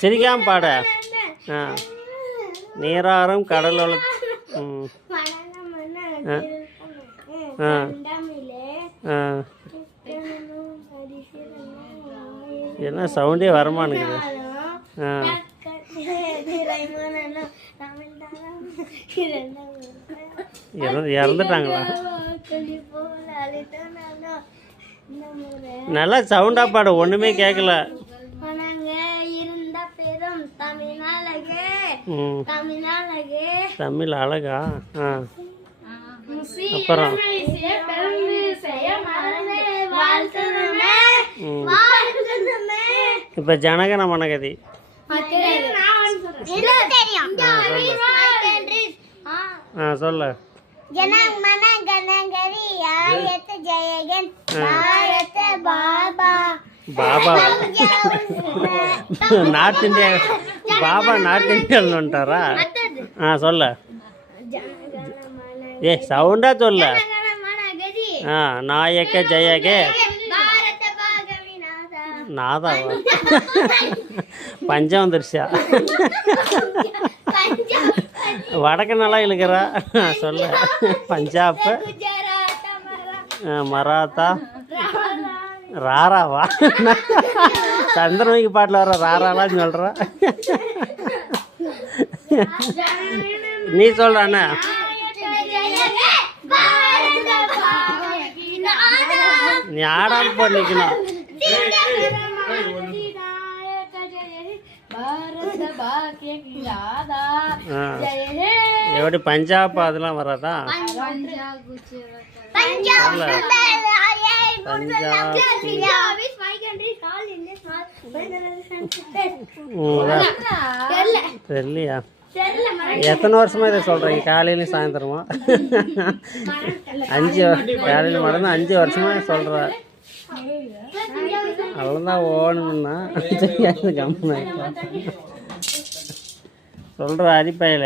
சிரிக்காம பாட. நீராறும் கடல் என்ன சவுண்டே வரமானுக்குது. இறந்துட்டாங்களா? நல்லா சவுண்டா பாடு, ஒண்ணுமே கேட்கல. தமிழ் அழகா? அப்புறம் இப்ப ஜனகன மனகதி சொல்ல. బాబా నార్త్ ఇండియా బాబా నార్త్ ఇండియాలో ఉంటారా? சொல்ல. ஏ சவுண்டா சொல்ல. நாயக்க ஜெயகே நாதாவா? பஞ்சம் வந்துருச்சா? வடக்கு நல்லா இழுக்கிறா. சொல்ல. பஞ்சாப், மராத்தா, ராராவா? சந்திரமுகி பாட்டில் வர ராராலாம் சொல்கிற. நீ சொல்கிறானே. நீ ஆடாமல் போய் நிற்கணும். எப்படி பஞ்சாப் அதெல்லாம் வராதா? தெரியலையா? எத்தனை வருஷமா இதை சொல்றீங்க? காலையிலையும் சாயந்தரமா? 5 காலையில் மட்டும்தான் 5 வருஷமா சொல்ற. அவ்வளோதான் ஓணுன்னா கம்மி சொல்ற அடிப்பையில.